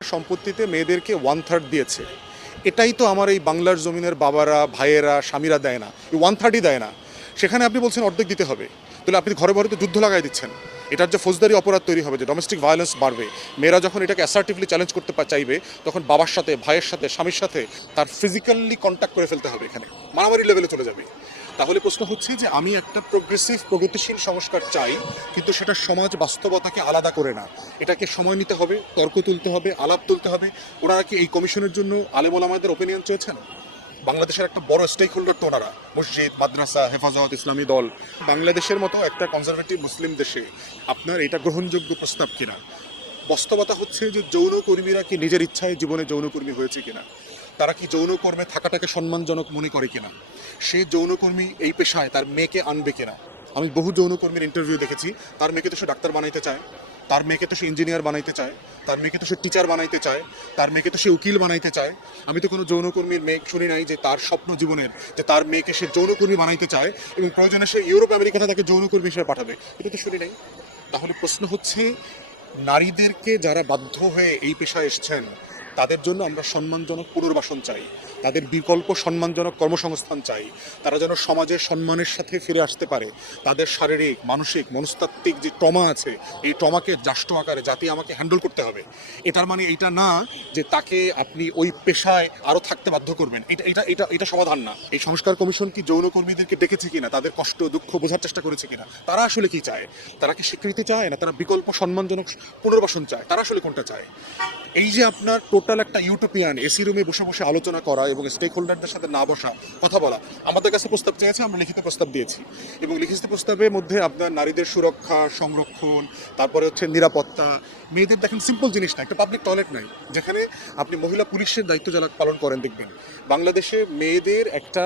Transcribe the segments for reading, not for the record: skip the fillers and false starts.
সম্পত্তিতে মেয়েদেরকে 1/3 দিয়েছে। এটাই তো আমার এই বাংলার জমিনের বাবারা, ভাইয়েরা, স্বামীরা দেয় না। এই 1/3ই দেয় না। সেখানে আপনি বলছেন অর্ধেক দিতে হবে। তাহলে আপনি ঘরে ঘরে তো যুদ্ধ লাগাই দিচ্ছেন। এটার যে ফৌজদারি অপরাধ তৈরি হবে, যে ডোমেস্টিক ভায়োলেন্স বাড়বে, মেয়েরা যখন এটাকে অ্যাসার্টিভলি চ্যালেঞ্জ করতে চাইবে, তখন বাবার সাথে, ভাইয়ের সাথে, স্বামীর সাথে তার ফিজিক্যালি কন্ট্যাক্ট করে ফেলতে হবে। এখানে মারামারি লেভেলে চলে যাবে। তাহলে প্রশ্ন হচ্ছে যে আমি একটা প্রোগ্রেসিভ প্রগতিশীল সংস্কার চাই, কিন্তু সেটা সমাজ বাস্তবতাকে আলাদা করে না। এটাকে সময় নিতে হবে, তর্ক তুলতে হবে, আলাপ তুলতে হবে। ওনারা কি এই কমিশনের জন্য আলেম ওলামাদের ওপিনিয়ন চেয়েছেন? বাংলাদেশের একটা বড় স্টেক হোল্ডার তো ওনারা, মসজিদ, মাদ্রাসা, হেফাজত, ইসলামী দল। বাংলাদেশের মতো একটা কনজারভেটিভ মুসলিম দেশে আপনার এটা গ্রহণযোগ্য প্রস্তাব কিনা? বাস্তবতা হচ্ছে যে যৌনকর্মীরা কি নিজের ইচ্ছায় জীবনে যৌনকর্মী হয়েছে কিনা, তারা কি যৌনকর্মে থাকাটাকে সম্মানজনক মনে করে কিনা, সে যৌনকর্মী এই পেশায় তার মেয়েকে আনবে কিনা। আমি বহু যৌনকর্মীর ইন্টারভিউ দেখেছি, তার মেয়েকে তো সে ডাক্তার বানাইতে চায়, তার মেয়েকে তো সে ইঞ্জিনিয়ার বানাইতে চায়, তার মেয়েকে তো সে টিচার বানাইতে চায়, তার মেয়েকে তো সে উকিল বানাইতে চায়। আমি তো কোনো যৌনকর্মীর মেয়ে শুনি নাই যে তার স্বপ্ন জীবনের যে তার মেয়েকে সে যৌনকর্মী বানাইতে চায় এবং প্রয়োজনে সে ইউরোপ আমেরিকাতে তাকে যৌনকর্মী হিসেবে পাঠাবে। এটা তো শুনি নাই। তাহলে প্রশ্ন হচ্ছে, নারীদেরকে যারা বাধ্য হয়ে এই পেশায় এসছেন তাদের জন্য আমরা সম্মানজনক পুনর্বাসন চাই, তাদের বিকল্প সম্মানজনক কর্মসংস্থান চাই। তারা যেন সমাজের সম্মানের সাথে ফিরে আসতে পারে। তাদের শারীরিক, মানসিক, মনস্তাত্ত্বিক যে ট্রমা আছে, এই ট্রমাকে রাষ্ট্র আকারে জাতি আমাকে হ্যান্ডেল করতে হবে। এটার মানে এইটা না যে তাকে আপনি ওই পেশায় আরও থাকতে বাধ্য করবেন। এটা এটা এটা এটা সমাধান না। এই সংস্কার কমিশন কি যৌনকর্মীদেরকে ডেকেছে কিনা, তাদের কষ্ট দুঃখ বোঝার চেষ্টা করেছে কিনা, তারা আসলে কি চায়? তারা কি স্বীকৃতি চায়, না তারা বিকল্প সম্মানজনক পুনর্বাসন চায়? তারা আসলে কোনটা চায়? এই যে আপনার টোটাল একটা ইউটোপিয়ান এসি রুমে বসে বসে আলোচনা করা এবং স্টেক হোল্ডারদের সাথে না বসা, কথা বলা। আমাদের কাছে প্রস্তাব চেয়েছে, আমরা লিখিত প্রস্তাব দিয়েছি এবং লিখিত প্রস্তাবের মধ্যে আপনার নারীদের সুরক্ষা, সংরক্ষণ, তারপরে হচ্ছে নিরাপত্তা। মেয়েদের দেখেন সিম্পল জিনিস না, একটা পাবলিক টয়লেট নাই যেখানে আপনি মহিলা পুলিশের দায়িত্ব যারা পালন করেন দেখবেন। বাংলাদেশে মেয়েদের একটা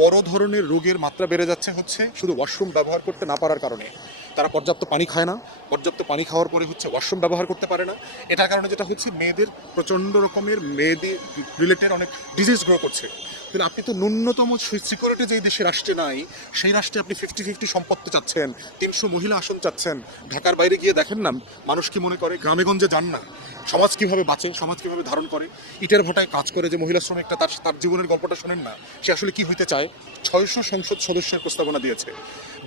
বড় ধরনের রোগের মাত্রা বেড়ে যাচ্ছে হচ্ছে শুধু ওয়াশরুম ব্যবহার করতে না পারার কারণে। তারা পর্যাপ্ত পানি খায় না, পর্যাপ্ত পানি খাওয়ার পরে হচ্ছে ওয়াশরুম ব্যবহার করতে পারে না। এটার কারণে যেটা হচ্ছে মেয়েদের প্রচণ্ড রকমের মেয়েদের রিলেটেড অনেক ডিজিজ গ্রো করছে। তাহলে আপনি তো ন্যূনতম সিকিউরিটি যেই দেশে রাষ্ট্রে নাই, সেই রাষ্ট্রে আপনি 50-50 সম্পত্তি চাচ্ছেন, 300 মহিলা আসন চাচ্ছেন। ঢাকার বাইরে গিয়ে দেখেন না মানুষ কি মনে করে, গ্রামেগঞ্জে যান না, সমাজ কিভাবে বাঁচে, সমাজ কিভাবে ধারণ করে। ইটের ভাটায় কাজ করে যে মহিলা শ্রমিকটা, তার জীবনের গল্পটা শোনেন না, সে আসলে কি হইতে চায়। 600 সংসদ সদস্যের প্রস্তাবনা দিয়েছে,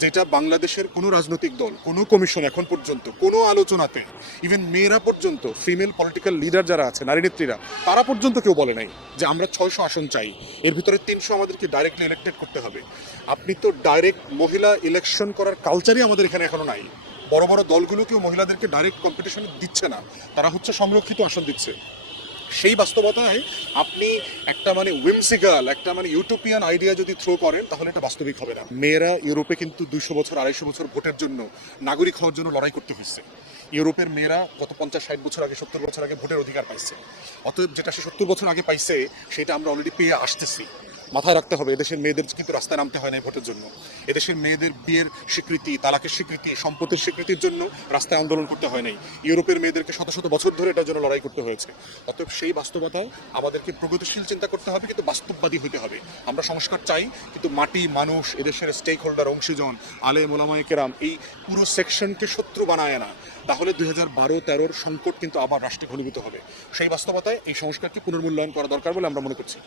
যেটা বাংলাদেশের কোনো রাজনৈতিক দল, কোনো কমিশন এখন পর্যন্ত কোনো আলোচনাতে, ইভেন মেয়েরা পর্যন্ত, ফিমেল পলিটিক্যাল লিডার যারা আছে, নারী নেত্রীরা, তারা পর্যন্ত কেউ বলে নাই যে আমরা 600 আসন চাই, এর ভিতরে 300 আমাদেরকে ডাইরেক্টলি ইলেক্টেড করতে হবে। আপনি তো ডাইরেক্ট মহিলা ইলেকশন করার কালচারই আমাদের এখানে এখনো নাই। বড় বড় দলগুলোকেও মহিলাদেরকে ডাইরেক্ট কম্পিটিশনে দিচ্ছে না, তারা হচ্ছে সংরক্ষিত আসন দিচ্ছে। সেই বাস্তবতায় আপনি একটা উইমসিক্যাল, একটা ইউটোপিয়ান আইডিয়া যদি থ্রো করেন, তাহলে এটা বাস্তবিক হবে না। মেয়েরা ইউরোপে কিন্তু 200 বছর 250 বছর ভোটের জন্য, নাগরিক হওয়ার জন্য লড়াই করতে হয়েছে। ইউরোপের মেয়েরা গত 50-60 বছর আগে, 70 বছর আগে ভোটের অধিকার পাইছে। অতএব যেটা সে 70 বছর আগে পাইছে, সেটা আমরা অলরেডি পেয়ে আসতেছি। মাথায় রাখতে হবে, এদেশের মেয়েদের কিন্তু রাস্তায় নামতে হয় না ভোটের জন্য। এদেশের মেয়েদের বিয়ের স্বীকৃতি, তালাকের স্বীকৃতি, সম্পত্তির স্বীকৃতির জন্য রাস্তায় আন্দোলন করতে হয় নাই। ইউরোপের মেয়েদেরকে শত শত বছর ধরে এটার জন্য লড়াই করতে হয়েছে। অতএব সেই বাস্তবতায় আমাদেরকে প্রগতিশীল চিন্তা করতে হবে, কিন্তু বাস্তববাদী হতে হবে। আমরা সংস্কার চাই, কিন্তু মাটি, মানুষ, এদেশের স্টেক হোল্ডার, অংশীজন, আলেম ওলামায়ে কেরাম, এই পুরো সেকশনকে শত্রু বানায় না। তাহলে 2012-13 সংকট কিন্তু আবার রাষ্ট্রে ঘনীভূত হবে। সেই বাস্তবতায় এই সংস্কারকে পুনর্মূল্যায়ন করা দরকার বলে আমরা মনে করছি।